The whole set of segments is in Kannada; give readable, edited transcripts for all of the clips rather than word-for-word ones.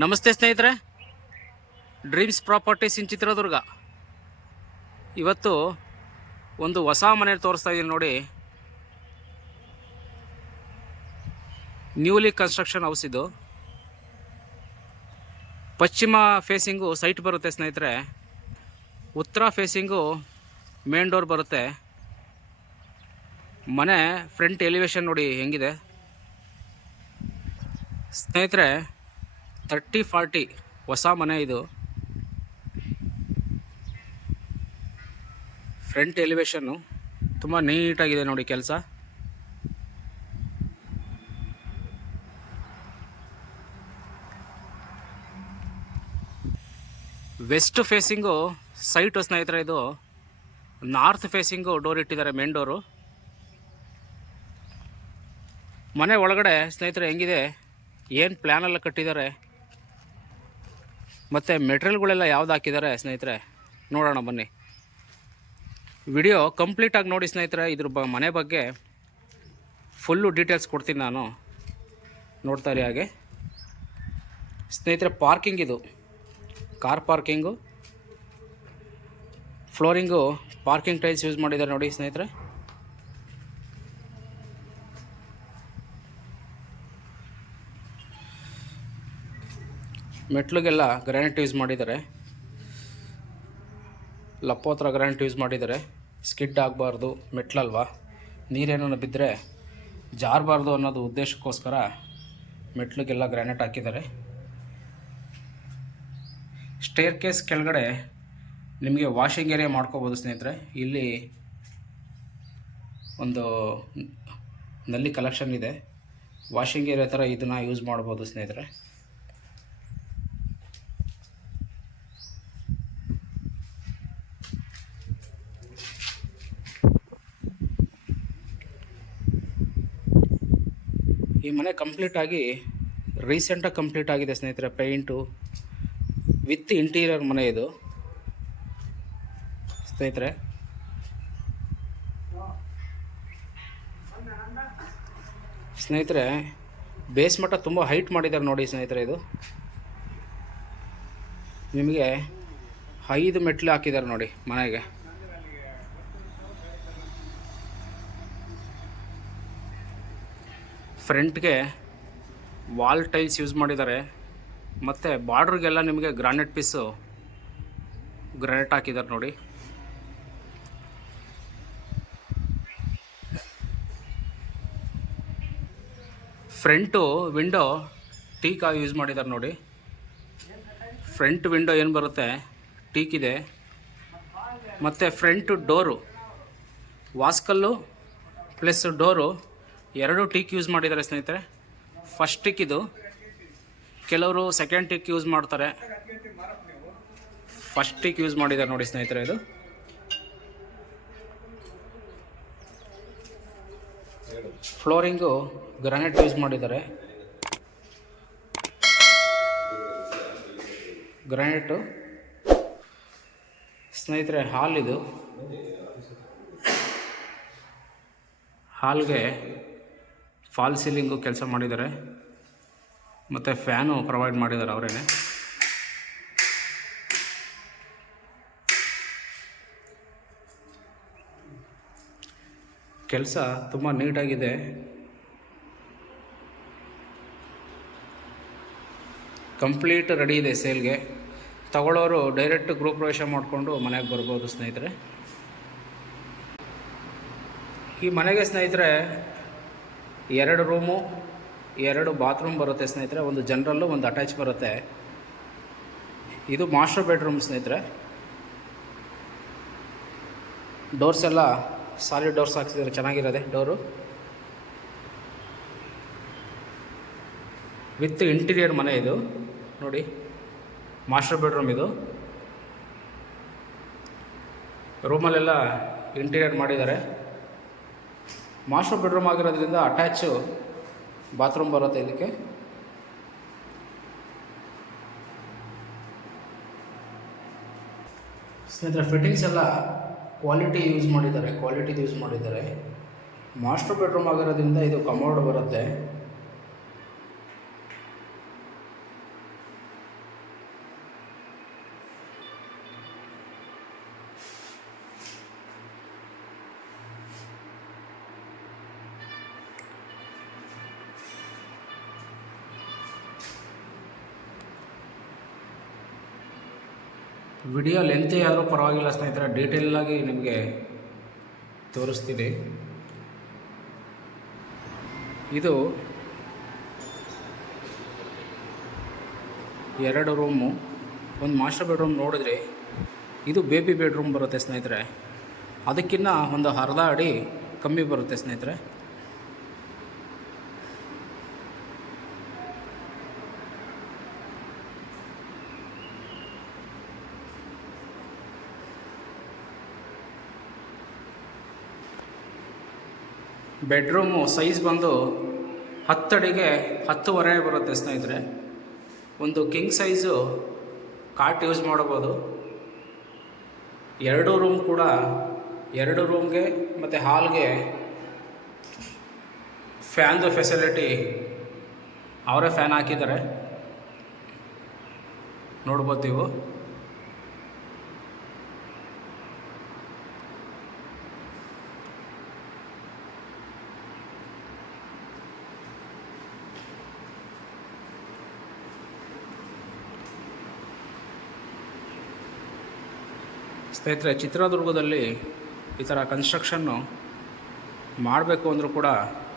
ನಮಸ್ತೆ ಸ್ನೇಹಿತರೆ, ಡ್ರೀಮ್ಸ್ ಪ್ರಾಪರ್ಟೀಸ್ ಇನ್ ಚಿತ್ರದುರ್ಗ. ಇವತ್ತು ಒಂದು ಹೊಸ ಮನೆ ತೋರಿಸ್ತಾ ಇದ್ದೀನಿ ನೋಡಿ. ನ್ಯೂಲಿ ಕನ್ಸ್ಟ್ರಕ್ಷನ್ ಹೌಸ್ ಇದು. ಪಶ್ಚಿಮ ಫೇಸಿಂಗು ಸೈಟ್ ಬರುತ್ತೆ ಸ್ನೇಹಿತರೆ. ಉತ್ತರ ಫೇಸಿಂಗು ಮೇನ್ ಡೋರ್ ಬರುತ್ತೆ. ಮನೆ ಫ್ರಂಟ್ ಎಲಿವೇಶನ್ ನೋಡಿ ಹೆಂಗಿದೆ ಸ್ನೇಹಿತರೆ. 30-40 ಹೊಸ ಮನೆ ಇದು. ಫ್ರಂಟ್ ಎಲಿವೇಶನ್ನು ತುಂಬ ನೀಟಾಗಿದೆ ನೋಡಿ ಕೆಲಸ. ವೆಸ್ಟ್ ಫೇಸಿಂಗು ಸೈಟು ಸ್ನೇಹಿತರೆ. ಇದು ನಾರ್ತ್ ಫೇಸಿಂಗು ಡೋರ್ ಇಟ್ಟಿದ್ದಾರೆ, ಮೇನ್ ಡೋರು. ಮನೆ ಒಳಗಡೆ ಸ್ನೇಹಿತರೆ ಹೆಂಗಿದೆ, ಏನು ಪ್ಲ್ಯಾನೆಲ್ಲ ಕಟ್ಟಿದ್ದಾರೆ ಮತ್ತು ಮೆಟೀರಿಯಲ್ಗಳೆಲ್ಲ ಯಾವ್ದು ಹಾಕಿದ್ದಾರೆ ಸ್ನೇಹಿತರೆ, ನೋಡೋಣ ಬನ್ನಿ. ವಿಡಿಯೋ ಕಂಪ್ಲೀಟಾಗಿ ನೋಡಿ ಸ್ನೇಹಿತರೆ. ಇದ್ರ ಮನೆ ಬಗ್ಗೆ ಫುಲ್ಲು ಡೀಟೇಲ್ಸ್ ಕೊಡ್ತೀನಿ ನಾನು, ನೋಡ್ತಾ ಇರಿ ಹಾಗೆ ಸ್ನೇಹಿತರೆ. ಪಾರ್ಕಿಂಗ್ ಇದು, car parking. Flooring parking tiles use ಮಾಡಿದ್ದಾರೆ ನೋಡಿ ಸ್ನೇಹಿತರೆ. ಮೆಟ್ಲಿಗೆಲ್ಲ ಗ್ರಾನೈಟ್ ಯೂಸ್ ಮಾಡಿದ್ದಾರೆ, ಲಪ್ಪೋತ್ರ ಗ್ರಾನೈಟ್ ಯೂಸ್ ಮಾಡಿದ್ದಾರೆ. ಸ್ಕಿಡ್ ಆಗಬಾರ್ದು, ಮೆಟ್ಲಲ್ವಾ, ನೀರೇನೋ ಬಿದ್ದರೆ ಜಾರಬಾರ್ದು ಅನ್ನೋದು ಉದ್ದೇಶಕ್ಕೋಸ್ಕರ ಮೆಟ್ಲಿಗೆಲ್ಲ ಗ್ರಾನೈಟ್ ಹಾಕಿದ್ದಾರೆ. ಸ್ಟೇರ್ ಕೇಸ್ ಕೆಳಗಡೆ ನಿಮಗೆ ವಾಷಿಂಗ್ ಏರಿಯಾ ಮಾಡ್ಕೋಬೋದು ಸ್ನೇಹಿತರೆ. ಇಲ್ಲಿ ಒಂದು ನಲ್ಲಿ ಕಲೆಕ್ಷನ್ ಇದೆ, ವಾಷಿಂಗ್ ಏರಿಯಾ ಥರ ಇದನ್ನು ಯೂಸ್ ಮಾಡ್ಬೋದು ಸ್ನೇಹಿತರೆ. ಈ ಮನೆ ಕಂಪ್ಲೀಟಾಗಿ ರೀಸೆಂಟಾಗಿ ಕಂಪ್ಲೀಟ್ ಆಗಿದೆ ಸ್ನೇಹಿತರೆ. ಪೇಂಟು ವಿತ್ ಇಂಟೀರಿಯರ್ ಮನೆ ಇದು ಸ್ನೇಹಿತರೆ. ಬೇಸ್ ಮಟ್ಟ ತುಂಬ ಹೈಟ್ ಮಾಡಿದ್ದಾರೆ ನೋಡಿ ಸ್ನೇಹಿತರೆ. ಇದು ನಿಮಗೆ 5 ಮೆಟ್ಲು ಹಾಕಿದ್ದಾರೆ ನೋಡಿ ಮನೆಗೆ. ಫ್ರಂಟ್ಗೆ ವಾಲ್ ಟೈಲ್ಸ್ ಯೂಸ್ ಮಾಡಿದ್ದಾರೆ ಮತ್ತು ಬಾರ್ಡ್ರಿಗೆಲ್ಲ ನಿಮಗೆ ಗ್ರಾನೈಟ್ ಪೀಸು ಗ್ರಾನೈಟ್ ಹಾಕಿದ್ದಾರೆ ನೋಡಿ. ಫ್ರಂಟು ವಿಂಡೋ ಟೀಕ್ ಆಗಿ ಯೂಸ್ ಮಾಡಿದ್ದಾರೆ ನೋಡಿ. ಫ್ರಂಟ್ ವಿಂಡೋ ಏನು ಬರುತ್ತೆ ಟೀಕ್ ಇದೆ. ಮತ್ತು ಫ್ರಂಟ್ ಡೋರು ವಾಸ್ಕಲ್ಲು ಪ್ಲಸ್ ಡೋರು ಎರಡು ಟೀಕ್ ಯೂಸ್ ಮಾಡಿದ್ದಾರೆ ಸ್ನೇಹಿತರೆ. ಫಸ್ಟ್ ಟೀಕ್ ಇದು, ಕೆಲವರು ಸೆಕೆಂಡ್ ಟೀಕ್ ಯೂಸ್ ಮಾಡ್ತಾರೆ. ಫಸ್ಟ್ ಟೀಕ್ ಯೂಸ್ ಮಾಡಿದ್ದಾರೆ ನೋಡಿ ಸ್ನೇಹಿತರೆ. ಇದು ಫ್ಲೋರಿಂಗು ಗ್ರಾನೈಟ್ ಯೂಸ್ ಮಾಡಿದ್ದಾರೆ. ಗ್ರಾನೈಟು ಸ್ನೇಹಿತರೆ. ಹಾಲ್ ಇದು, ಹಾಲ್ಗೆ ಫಾಲ್ ಸೀಲಿಂಗು ಕೆಲಸ ಮಾಡಿದ್ದಾರೆ ಮತ್ತು ಫ್ಯಾನು ಪ್ರೊವೈಡ್ ಮಾಡಿದ್ದಾರೆ ಅವರೇನೆ. ಕೆಲಸ ತುಂಬ ನೀಟಾಗಿದೆ. ಕಂಪ್ಲೀಟ್ ರೆಡಿ ಇದೆ ಸೇಲ್ಗೆ. ತಗೊಳ್ಳೋರು ಡೈರೆಕ್ಟ್ ಗೃಹ ಪ್ರವೇಶ ಮಾಡಿಕೊಂಡು ಮನೆಗೆ ಬರ್ಬೋದು ಸ್ನೇಹಿತರೆ. ಈ ಮನೆಗೆ ಸ್ನೇಹಿತರೆ 2 ರೂಮು 2 ಬಾತ್ರೂಮ್ ಬರುತ್ತೆ ಸ್ನೇಹಿತರೆ. ಒಂದು ಜನರಲ್ಲು, ಒಂದು ಅಟ್ಯಾಚ್ ಬರುತ್ತೆ. ಇದು ಮಾಸ್ಟರ್ ಬೆಡ್ರೂಮ್ ಸ್ನೇಹಿತರೆ. ಡೋರ್ಸ್ ಎಲ್ಲ ಸಾಲಿಡ್ ಡೋರ್ಸ್ ಹಾಕ್ಸಿದ್ರೆ ಚೆನ್ನಾಗಿರೋದೆ ಡೋರು. ವಿತ್ ಇಂಟೀರಿಯರ್ ಮನೆ ಇದು ನೋಡಿ. ಮಾಸ್ಟರ್ ಬೆಡ್ರೂಮ್ ಇದು. ರೂಮಲ್ಲೆಲ್ಲ ಇಂಟೀರಿಯರ್ ಮಾಡಿದ್ದಾರೆ. ಮಾಸ್ಟರ್ ಬೆಡ್ರೂಮ್ ಆಗಿರೋದ್ರಿಂದ ಅಟ್ಯಾಚು ಬಾತ್ರೂಮ್ ಬರುತ್ತೆ ಇದಕ್ಕೆ. ಸ್ನೇಹಿತರೆ ಫಿಟ್ಟಿಂಗ್ಸ್ ಎಲ್ಲ ಕ್ವಾಲಿಟಿ ಯೂಸ್ ಮಾಡಿದ್ದಾರೆ. ಮಾಸ್ಟರ್ ಬೆಡ್ರೂಮ್ ಆಗಿರೋದ್ರಿಂದ ಇದು ಕಮೋಡ್ ಬರುತ್ತೆ. ವಿಡಿಯೋ ಲೆಂತಿ ಆದರೂ ಪರವಾಗಿಲ್ಲ ಸ್ನೇಹಿತರೆ, ಡೀಟೇಲಾಗಿ ನಿಮಗೆ ತೋರಿಸ್ತೀನಿ. ಇದು 2 ರೂಮು, ಒಂದು ಮಾಸ್ಟರ್ ಬೆಡ್ರೂಮ್. ನೋಡಿದ್ರೆ ಇದು ಬೇಬಿ ಬೆಡ್ರೂಮ್ ಬರುತ್ತೆ ಸ್ನೇಹಿತರೆ, ಅದಕ್ಕಿಂತ ಒಂದು ಅರ್ಧ ಅಡಿ ಕಮ್ಮಿ ಬರುತ್ತೆ ಸ್ನೇಹಿತರೆ. ಬೆಡ್ರೂಮು ಸೈಜ್ ಬಂದು 10 ಅಡಿಗೆ 10.5 ಬರುತ್ತೆ ಸ್ನೇಹಿತರೆ. ಒಂದು ಕಿಂಗ್ ಸೈಜು ಕಾಟ್ ಯೂಸ್ ಮಾಡ್ಬೋದು. 2 ರೂಮ್ ಕೂಡ, 2 ರೂಮ್ಗೆ ಮತ್ತು ಹಾಲ್ಗೆ ಫ್ಯಾನ್ದು ಫೆಸಿಲಿಟಿ ಅವರೇ ಫ್ಯಾನ್ ಹಾಕಿದ್ದಾರೆ, ನೋಡ್ಬೋದು ನೀವು. ಸ್ನೇಹಿತರೆ, ಚಿತ್ರದುರ್ಗದಲ್ಲಿ ಈ ಥರ ಕನ್ಸ್ಟ್ರಕ್ಷನ್ನು ಮಾಡಬೇಕು ಅಂದರೂ ಕೂಡ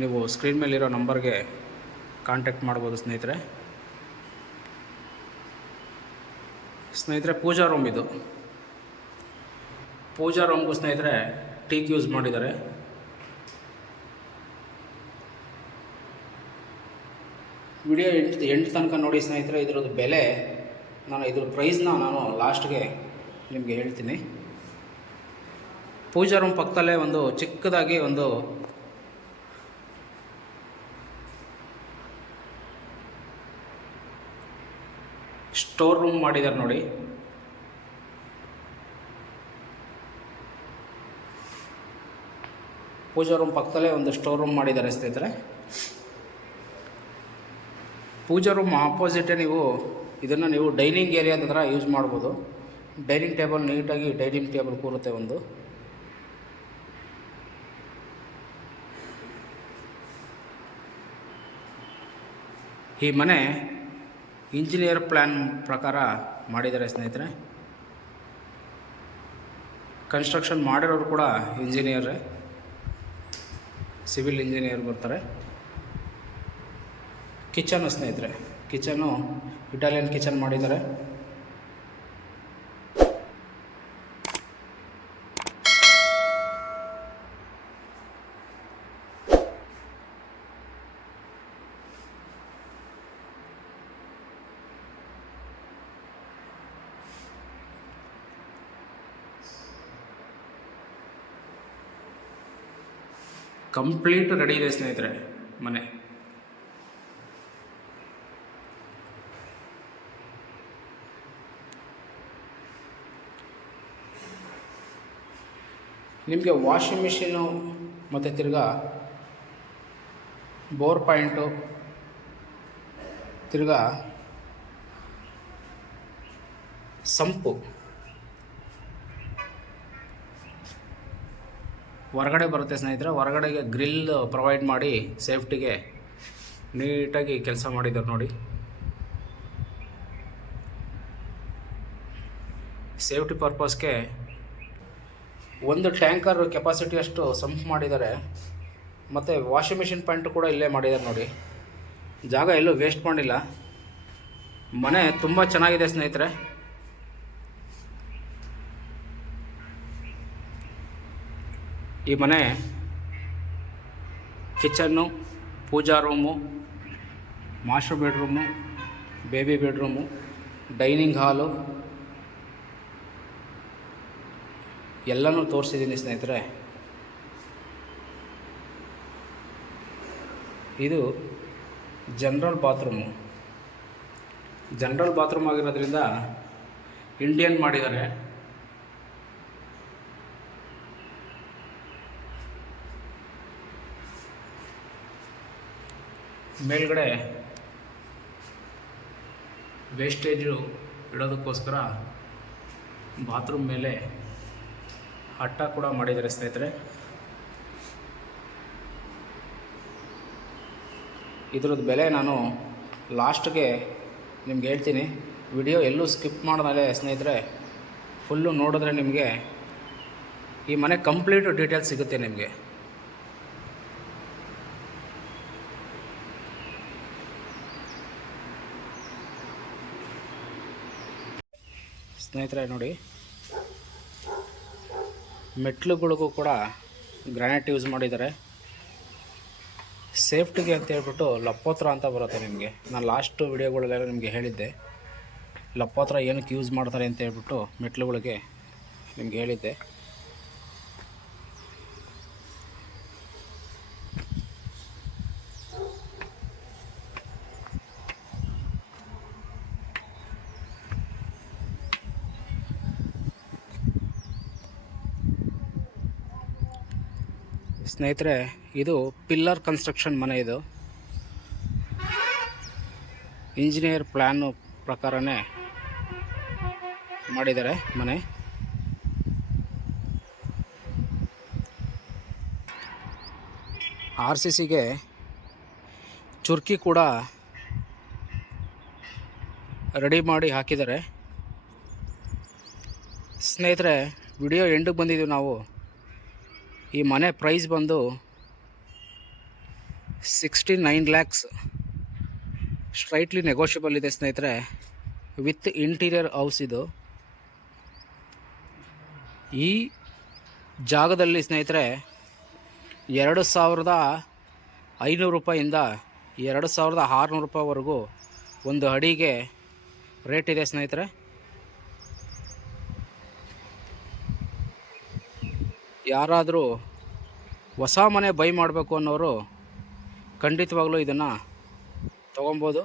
ನೀವು ಸ್ಕ್ರೀನ್ ಮೇಲಿರೋ ನಂಬರ್ಗೆ ಕಾಂಟ್ಯಾಕ್ಟ್ ಮಾಡ್ಬೋದು ಸ್ನೇಹಿತರೆ. ಪೂಜಾ ರೂಮ್ ಇದು. ಪೂಜಾ ರೂಮ್ಗೂ ಸ್ನೇಹಿತರೆ ಟೀಕ್ ಯೂಸ್ ಮಾಡಿದ್ದಾರೆ. ವಿಡಿಯೋ ಎಂಟು ತನಕ ನೋಡಿ ಸ್ನೇಹಿತರೆ. ಇದರದ್ದು ಬೆಲೆ, ಇದ್ರ ಪ್ರೈಸ್ನ ನಾನು ಲಾಸ್ಟ್ಗೆ ನಿಮಗೆ ಹೇಳ್ತೀನಿ. ಪೂಜಾ ರೂಮ್ ಪಕ್ಕದಲ್ಲೇ ಒಂದು ಚಿಕ್ಕದಾಗಿ ಒಂದು ಸ್ಟೋರ್ ರೂಮ್ ಮಾಡಿದ್ದಾರೆ ನೋಡಿ. ಪೂಜಾ ರೂಮ್ ಪಕ್ಕದಲ್ಲೇ ಒಂದು ಸ್ಟೋರ್ ರೂಮ್ ಮಾಡಿದ್ದಾರೆ ಸ್ನೇಹಿತರೆ. ಪೂಜಾ ರೂಮ್ ಆಪೋಸಿಟೇ ಇದನ್ನು ನೀವು ಡೈನಿಂಗ್ ಏರಿಯಾದ ಥರ ಯೂಸ್ ಮಾಡ್ಬೋದು. ಡೈನಿಂಗ್ ಟೇಬಲ್, ನೀಟಾಗಿ ಡೈನಿಂಗ್ ಟೇಬಲ್ ಕೂರುತ್ತೆ ಒಂದು. ಈ ಮನೆ ಇಂಜಿನಿಯರ್ ಪ್ಲ್ಯಾನ್ ಪ್ರಕಾರ ಮಾಡಿದ್ದಾರೆ ಸ್ನೇಹಿತರೆ. ಕನ್ಸ್ಟ್ರಕ್ಷನ್ ಮಾಡಿರೋರು ಕೂಡ ಇಂಜಿನಿಯರೇ, ಸಿವಿಲ್ ಇಂಜಿನಿಯರ್ ಬರ್ತಾರೆ. ಕಿಚನ್ನು ಸ್ನೇಹಿತರೆ, ಕಿಚನ್ನು ಇಟಾಲಿಯನ್ ಕಿಚನ್ ಮಾಡಿದ್ದಾರೆ. ಕಂಪ್ಲೀಟ್ ರೆಡಿ ಇದೆ ಸ್ನೇಹಿತರೆ ಮನೆ. ನಿಮಗೆ ವಾಷಿಂಗ್ ಮಿಷಿನು ಮತ್ತು ತಿರ್ಗಾ ಬೋರ್ ಪಾಯಿಂಟು, ತಿರ್ಗಾ ಸಂಪು ಹೊರಗಡೆ ಬರುತ್ತೆ ಸ್ನೇಹಿತರೆ. ಹೊರಗಡೆಗೆ ಗ್ರಿಲ್ ಪ್ರೊವೈಡ್ ಮಾಡಿ ಸೇಫ್ಟಿಗೆ ನೀಟಾಗಿ ಕೆಲಸ ಮಾಡಿದ್ದಾರೆ ನೋಡಿ. ಸೇಫ್ಟಿ ಪರ್ಪಸ್ಗೆ ಒಂದು ಟ್ಯಾಂಕರ್ ಕೆಪಾಸಿಟಿ ಅಷ್ಟು ಸಂಪ್ ಮಾಡಿದ್ದಾರೆ. ಮತ್ತು ವಾಷಿಂಗ್ ಮಿಷಿನ್ ಪಾಯಿಂಟು ಕೂಡ ಇಲ್ಲೇ ಮಾಡಿದ್ದಾರೆ ನೋಡಿ. ಜಾಗ ಎಲ್ಲೂ ವೇಸ್ಟ್ ಮಾಡಿಲ್ಲ. ಮನೆ ತುಂಬ ಚೆನ್ನಾಗಿದೆ ಸ್ನೇಹಿತರೆ. ಈ ಮನೆ kitchen, puja room, master bedroom, baby bedroom, dining hall ಎಲ್ಲನೂ ತೋರಿಸಿದ್ದೀನಿ ಸ್ನೇಹಿತರೆ. ಇದು ಜನರಲ್ ಬಾತ್ರೂಮು. ಜನರಲ್ ಬಾತ್ರೂಮ್ ಆಗಿರೋದ್ರಿಂದ ಇಂಡಿಯನ್ ಮಾಡಿದ್ದಾರೆ. ಮೇಲ್ಗಡೆ ವೇಸ್ಟೇಜು ಇಡೋದಕ್ಕೋಸ್ಕರ ಬಾತ್ರೂಮ್ ಮೇಲೆ ಹಟ್ಟ ಕೂಡ ಮಾಡಿದ್ದಾರೆ ಸ್ನೇಹಿತರೆ. ಇದ್ರದ್ದು ಬೆಲೆ ನಾನು ಲಾಸ್ಟ್ಗೆ ನಿಮ್ಗೆ ಹೇಳ್ತೀನಿ. ವಿಡಿಯೋ ಎಲ್ಲೂ ಸ್ಕಿಪ್ ಮಾಡಿದ್ಮೇಲೆ ಸ್ನೇಹಿತರೆ ಫುಲ್ಲು ನೋಡಿದ್ರೆ ನಿಮಗೆ ಈ ಮನೆ ಕಂಪ್ಲೀಟ್ ಡೀಟೇಲ್ಸ್ ಸಿಗುತ್ತೆ ನಿಮಗೆ. ಸ್ನೇಹಿತರೆ ನೋಡಿ, ಮೆಟ್ಲುಗಳಿಗೂ ಕೂಡ ಗ್ರಾನೈಟ್ ಯೂಸ್ ಮಾಡಿದ್ದಾರೆ. ಸೇಫ್ಟಿಗೆ ಅಂತ ಹೇಳ್ಬಿಟ್ಟು ಲಪ್ಪೋತ್ರ ಅಂತ ಬರುತ್ತೆ ನಿಮಗೆ. ನಾನು ಲಾಸ್ಟ್ ವಿಡಿಯೋಗಳಲ್ಲೆಲ್ಲ ನಿಮಗೆ ಹೇಳಿದ್ದೆ ಲಪ್ಪೋತ್ರ ಏನಕ್ಕೆ ಯೂಸ್ ಮಾಡ್ತಾರೆ ಅಂತ ಹೇಳ್ಬಿಟ್ಟು ಮೆಟ್ಲುಗಳಿಗೆ ನಿಮ್ಗೆ ಹೇಳಿದ್ದೆ. ಸ್ನೇಹಿತರೆ, ಇದು ಪಿಲ್ಲರ್ ಕನ್ಸ್ಟ್ರಕ್ಷನ್ ಮನೆ. ಇದು ಇಂಜಿನಿಯರ್ ಪ್ಲ್ಯಾನು ಪ್ರಕಾರನೇ ಮಾಡಿದ್ದಾರೆ ಮನೆ. RCCಗೆ ಚುರ್ಕಿ ಕೂಡ ರೆಡಿ ಮಾಡಿ ಹಾಕಿದ್ದಾರೆ. ಸ್ನೇಹಿತರೆ, ವಿಡಿಯೋ ಎಂಡಿಗೆ ಬಂದಿದ್ದೀವಿ ನಾವು. ಈ ಮನೆ ಪ್ರೈಸ್ ಬಂದು 69 lakhs. ಸ್ಟ್ರೈಟ್ಲಿ ನೆಗೋಷಿಯಬಲ್ ಇದೆ ಸ್ನೇಹಿತರೆ, ವಿತ್ ಇಂಟೀರಿಯರ್ ಹೌಸ್. ಇದು ಈ ಜಾಗದಲ್ಲಿ ಸ್ನೇಹಿತರೆ 2500 ರೂಪಾಯಿಂದ 2600 ರೂಪಾಯಿವರೆಗೂ ಒಂದು ಅಡಿಗೆ ರೇಟ್ ಇದೆ ಸ್ನೇಹಿತರೆ. ಯಾರಾದರೂ ಹೊಸ ಮನೆ ಬೈ ಮಾಡಬೇಕು ಅನ್ನೋರು ಖಂಡಿತವಾಗ್ಲೂ ಇದನ್ನು ತೊಗೊಬೋದು.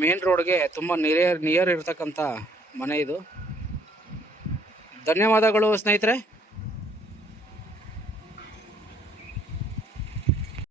ಮೇನ್ ರೋಡ್ಗೆ ತುಂಬ ನಿಯರ್ ಇರತಕ್ಕಂಥ ಮನೆ ಇದು. ಧನ್ಯವಾದಗಳು ಸ್ನೇಹಿತರೆ.